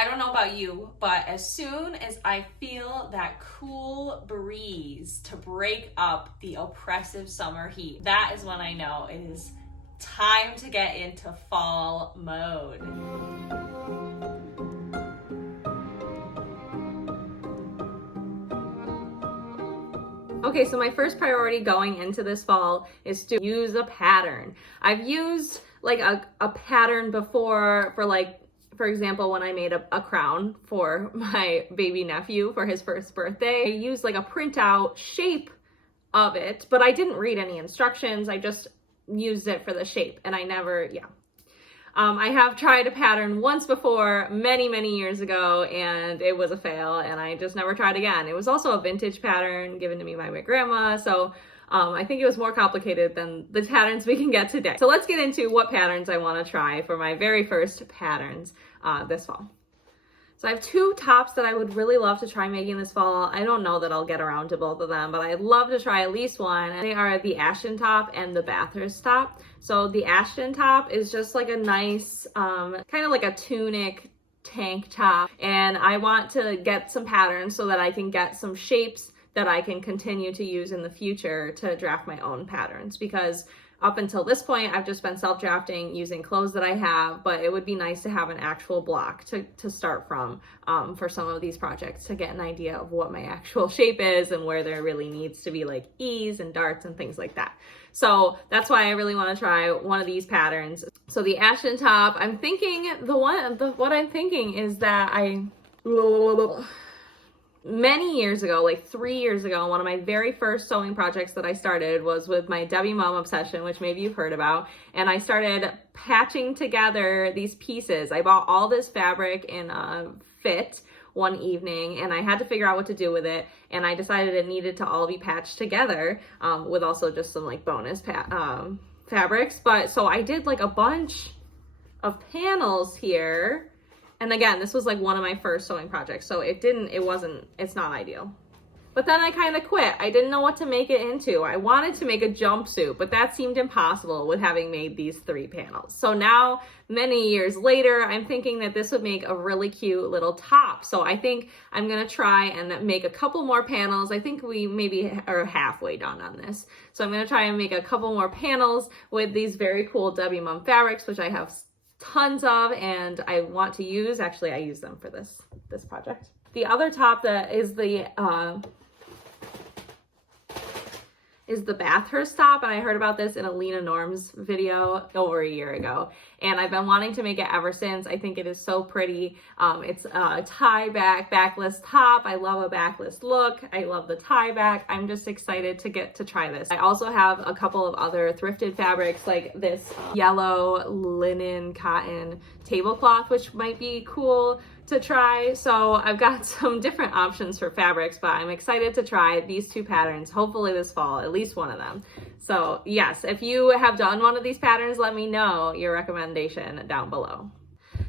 I don't know about you, but as soon as I feel that cool breeze to break up the oppressive summer heat, that is when I know it is time to get into fall mode. Okay, so my first priority going into this fall is to use a pattern. I've used like a pattern before for example, when I made a crown for my baby nephew for his first birthday. I used like a printout shape of it, but I didn't read any instructions. I just used it for the shape, and I never, I have tried a pattern once before, many years ago, and it was a fail, and I just never tried again. It was also a vintage pattern given to me by my grandma, so I think it was more complicated than the patterns we can get today. So let's get into what patterns I want to try for my very first patterns this fall. So I have two tops that I would really love to try making this fall. I don't know that I'll get around to both of them, but I'd love to try at least one. And they are the Ashton top and the Bathurst top. So the Ashton top is just like a nice, kind of like a tunic tank top. And I want to get some patterns so that I can get some shapes that I can continue to use in the future to draft my own patterns, because up until this point, I've just been self-drafting using clothes that I have, but it would be nice to have an actual block to start from for some of these projects, to get an idea of what my actual shape is and where there really needs to be like ease and darts and things like that. So that's why I really want to try one of these patterns. So the Ashton top, I'm thinking what I'm thinking is that many years ago, like 3 years ago, one of my very first sewing projects that I started was with my Debbie Mom obsession, which maybe you've heard about. And I started patching together these pieces. I bought all this fabric in a fit one evening, and I had to figure out what to do with it. And I decided it needed to all be patched together with also just some like bonus fabrics. But so I did like a bunch of panels here. And again, this was like one of my first sewing projects, so it's not ideal. But then I kind of quit. I didn't know what to make it into. I wanted to make a jumpsuit, but that seemed impossible with having made these 3 panels. So now, many years later, I'm thinking that this would make a really cute little top. So I think I'm gonna try and make a couple more panels. I think we maybe are halfway done on this. So I'm gonna try and make a couple more panels with these very cool Debbie Mum fabrics, which I have tons of and I want to use. Actually, I use them for this project. The other top that is the Bathurst top, and I heard about this in a Lena Norm's video over a year ago, and I've been wanting to make it ever since. I think it is so pretty. It's a tie back, backless top. I love a backless look. I love the tie back. I'm just excited to get to try this. I also have a couple of other thrifted fabrics, like this yellow linen cotton tablecloth, which might be cool to try. So I've got some different options for fabrics, but I'm excited to try these 2 patterns, hopefully this fall, at least one of them. So yes, if you have done one of these patterns, let me know your recommendation down below.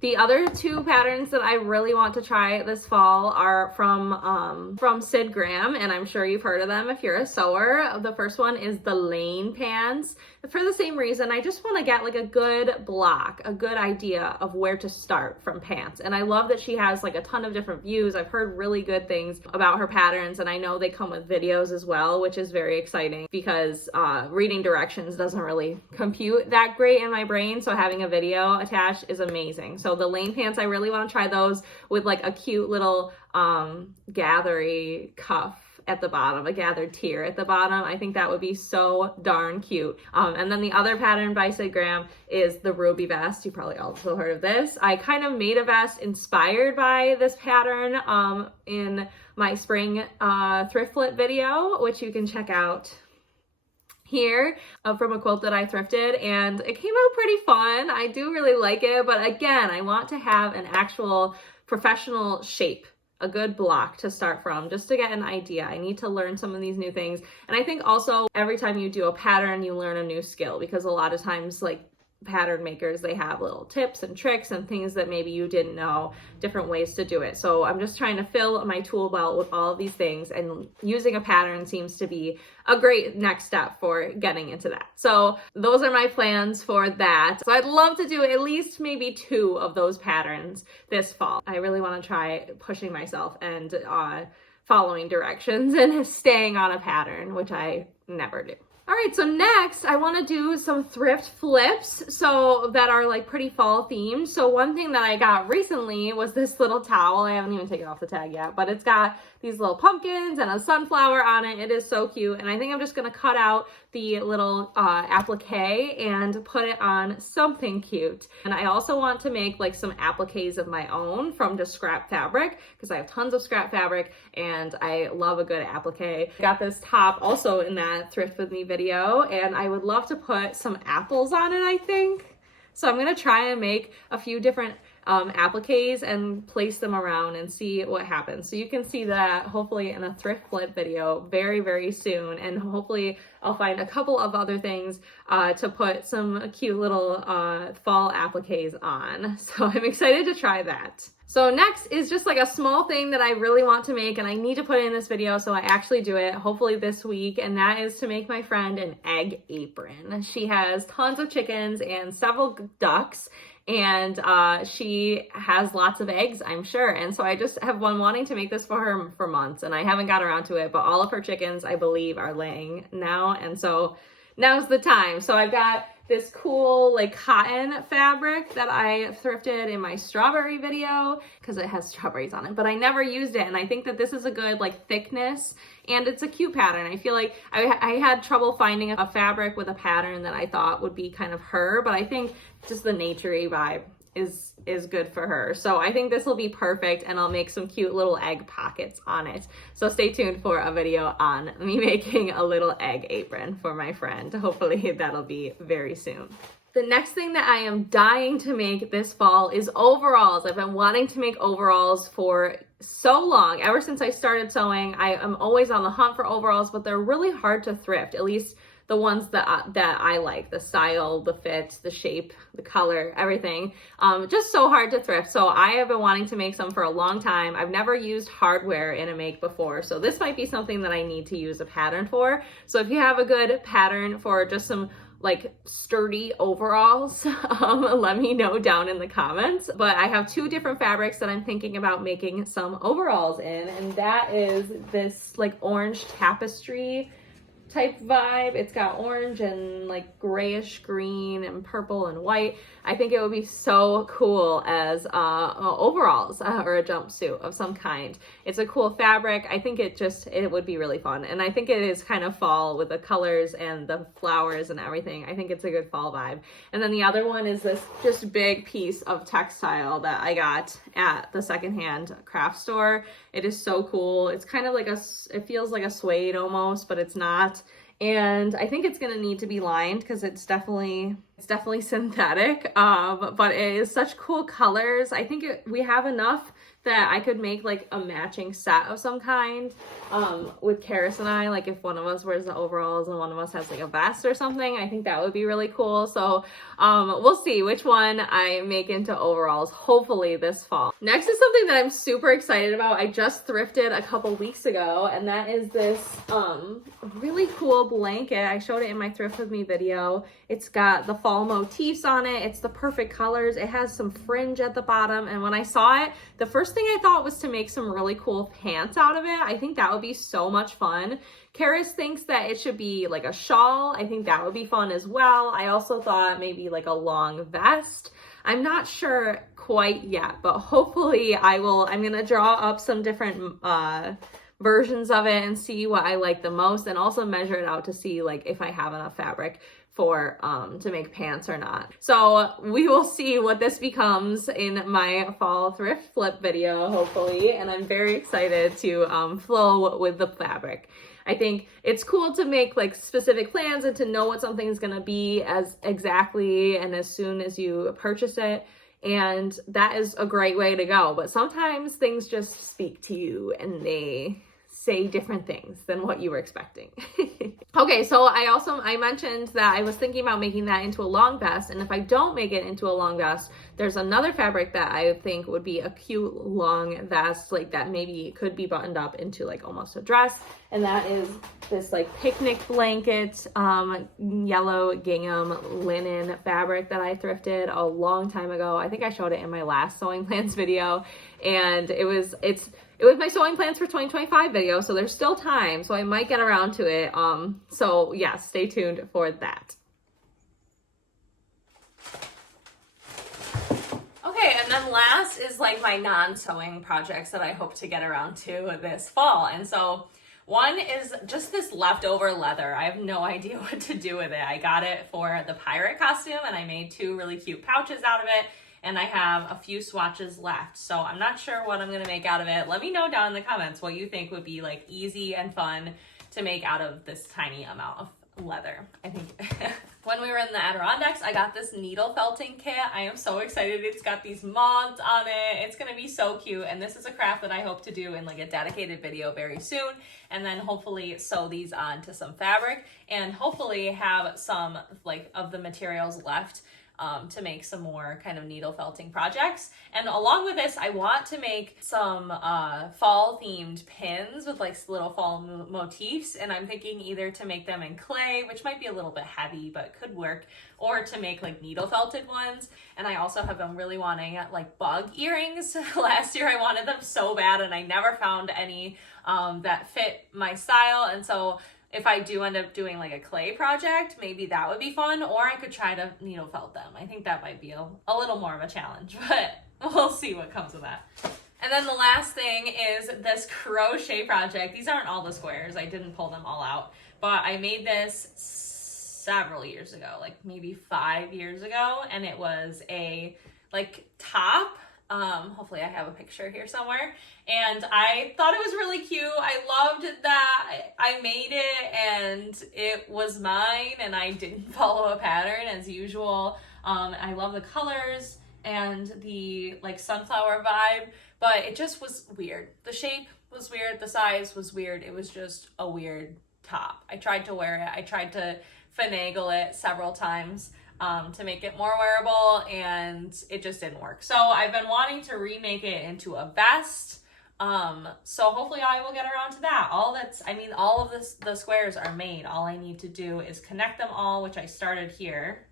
The other 2 patterns that I really want to try this fall are from Sid Graham, and I'm sure you've heard of them if you're a sewer. The first one is the Lane pants. For the same reason, I just want to get like a good block, a good idea of where to start from pants. And I love that she has like a ton of different views. I've heard really good things about her patterns, and I know they come with videos as well, which is very exciting because reading directions doesn't really compute that great in my brain. So having a video attached is amazing. So the Lane pants, I really want to try those with like a cute little gathery cuff at the bottom, a gathered tier at the bottom. I think that would be so darn cute. And then the other pattern by Sid Graham is the Ruby vest. You probably also heard of this. I kind of made a vest inspired by this pattern in my spring thriftlet video, which you can check out here from a quilt that I thrifted, and it came out pretty fun. I do really like it, but again, I want to have an actual professional shape, a good block to start from, just to get an idea. I need to learn some of these new things. And I think also every time you do a pattern, you learn a new skill, because a lot of times like pattern makers, they have little tips and tricks and things that maybe you didn't know, different ways to do it. So I'm just trying to fill my tool belt with all of these things, and using a pattern seems to be a great next step for getting into that. So those are my plans for that. So I'd love to do at least maybe 2 of those patterns this fall. I really want to try pushing myself and following directions and staying on a pattern, which I never do. All right, so next I want to do some thrift flips so that are like pretty fall themed. So one thing that I got recently was this little towel. I haven't even taken off the tag yet, but it's got these little pumpkins and a sunflower on it. It is so cute. And I think I'm just going to cut out the little applique and put it on something cute. And I also want to make like some appliques of my own from just scrap fabric, because I have tons of scrap fabric and I love a good applique. Got this top also in that Thrift With Me video, and I would love to put some apples on it, I think. So I'm going to try and make a few different appliques and place them around and see what happens. So you can see that hopefully in a thrift flip video very, very soon. And hopefully I'll find a couple of other things to put some cute little fall appliques on. So I'm excited to try that. So next is just like a small thing that I really want to make, and I need to put it in this video, so I actually do it hopefully this week, and that is to make my friend an egg apron. She has tons of chickens and several ducks, and she has lots of eggs, I'm sure. And so I just have been wanting to make this for her for months, and I haven't got around to it, but all of her chickens, I believe, are laying now, and so now's the time. So I've got this cool like cotton fabric that I thrifted in my strawberry video because it has strawberries on it, but I never used it. And I think that this is a good like thickness, and it's a cute pattern. I feel like I had trouble finding a fabric with a pattern that I thought would be kind of her, but I think just the naturey vibe is good for her. So I think this will be perfect, and I'll make some cute little egg pockets on it. So stay tuned for a video on me making a little egg apron for my friend. Hopefully that'll be very soon. The next thing that I am dying to make this fall is overalls. I've been wanting to make overalls for so long. Ever since I started sewing, I am always on the hunt for overalls, but they're really hard to thrift, at least the ones that I like, the style, the fit, the shape, the color, everything. Just so hard to thrift. So I have been wanting to make some for a long time. I've never used hardware in a make before, so this might be something that I need to use a pattern for. So if you have a good pattern for just some like sturdy overalls, let me know down in the comments. But I have 2 different fabrics that I'm thinking about making some overalls in, and that is this like orange tapestry type vibe. It's got orange and like grayish green and purple and white. I think it would be so cool as overalls or a jumpsuit of some kind. It's a cool fabric. I think it would be really fun. And I think it is kind of fall with the colors and the flowers and everything. I think it's a good fall vibe. And then the other one is this just big piece of textile that I got at the secondhand craft store. It is so cool. It's kind of like it feels like a suede almost, but it's not. And I think it's gonna need to be lined because it's definitely synthetic, but it is such cool colors. I think we have enough that I could make like a matching set of some kind with Karis and I, like if one of us wears the overalls and one of us has like a vest or something. I think that would be really cool. So we'll see which one I make into overalls, hopefully this fall. Next is something that I'm super excited about. I just thrifted a couple weeks ago, and that is this really cool blanket. I showed it in my Thrift With Me video. It's got the fall motifs on it. It's the perfect colors. It has some fringe at the bottom, and when I saw it, the first thing I thought was to make some really cool pants out of it. I think that would be so much fun. Karis thinks that it should be like a shawl. I think that would be fun as well. I also thought maybe like a long vest. I'm not sure quite yet, but hopefully I'm gonna draw up some different versions of it and see what I like the most, and also measure it out to see like if I have enough fabric for to make pants or not. So we will see what this becomes in my fall thrift flip video, hopefully, and I'm very excited to flow with the fabric. I think it's cool to make like specific plans and to know what something is gonna be as exactly and as soon as you purchase it, and that is a great way to go. But sometimes things just speak to you and they say different things than what you were expecting. Okay, so I mentioned that I was thinking about making that into a long vest, and if I don't make it into a long vest, there's another fabric that I think would be a cute long vest, like that maybe could be buttoned up into like almost a dress, and that is this like picnic blanket, yellow gingham linen fabric that I thrifted a long time ago. I think I showed it in my last sewing plans video, and it was my sewing plans for 2025 video, so there's still time, so I might get around to it. So yeah, stay tuned for that. Okay, and then last is like my non-sewing projects that I hope to get around to this fall. And so one is just this leftover leather. I have no idea what to do with it. I got it for the pirate costume, and I made 2 really cute pouches out of it, and I have a few swatches left. So I'm not sure what I'm gonna make out of it. Let me know down in the comments what you think would be like easy and fun to make out of this tiny amount of leather. I think when we were in the Adirondacks, I got this needle felting kit. I am so excited. It's got these moths on it. It's gonna be so cute. And this is a craft that I hope to do in like a dedicated video very soon. And then hopefully sew these onto some fabric and hopefully have some like of the materials left to make some more kind of needle felting projects. And along with this, I want to make some fall themed pins with like little fall motifs, and I'm thinking either to make them in clay, which might be a little bit heavy but could work, or to make like needle felted ones. And I also have been really wanting like bug earrings. Last year I wanted them so bad, and I never found any that fit my style, and so if I do end up doing like a clay project, maybe that would be fun, or I could try to needle felt them. I think that might be a little more of a challenge, but we'll see what comes of that. And then the last thing is this crochet project. These aren't all the squares. I didn't pull them all out, but I made this several years ago, like maybe 5 years ago, and it was a like top. Hopefully I have a picture here somewhere, and I thought it was really cute. I loved that I made it and it was mine, and I didn't follow a pattern as usual. I love the colors and the like sunflower vibe, but it just was weird. The shape was weird, the size was weird. It was just a weird top. I tried to wear it. I tried to finagle it several times to make it more wearable, and it just didn't work. So I've been wanting to remake it into a vest. So hopefully I will get around to that. All of the squares are made. All I need to do is connect them all, which I started here.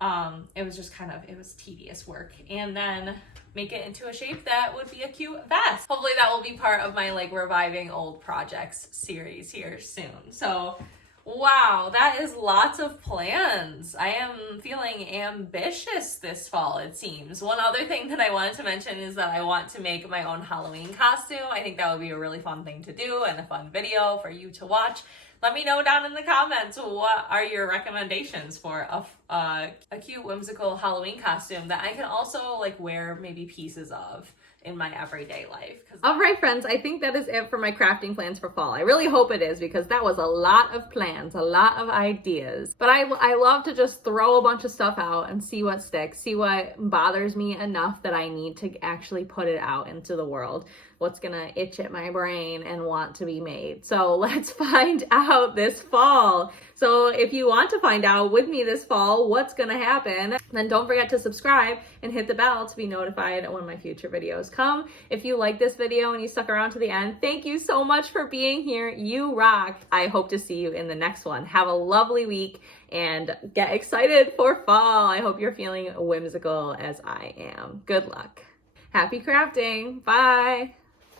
It was tedious work, and then make it into a shape that would be a cute vest. Hopefully that will be part of my like reviving old projects series here soon. So wow, that is lots of plans. I am feeling ambitious this fall, it seems. One other thing that I wanted to mention is that I want to make my own Halloween costume. I think that would be a really fun thing to do and a fun video for you to watch. Let me know down in the comments what are your recommendations for a cute, whimsical Halloween costume that I can also like wear maybe pieces of in my everyday life. All right, friends, I think that is it for my crafting plans for fall. I really hope it is, because that was a lot of plans, a lot of ideas. But I love to just throw a bunch of stuff out and see what sticks, see what bothers me enough that I need to actually put it out into the world. What's gonna itch at my brain and want to be made. So let's find out this fall. So if you want to find out with me this fall what's gonna happen, then don't forget to subscribe and hit the bell to be notified when my future videos come. If you like this video and you stuck around to the end, thank you so much for being here. You rock. I hope to see you in the next one. Have a lovely week and get excited for fall. I hope you're feeling whimsical as I am. Good luck. Happy crafting. Bye.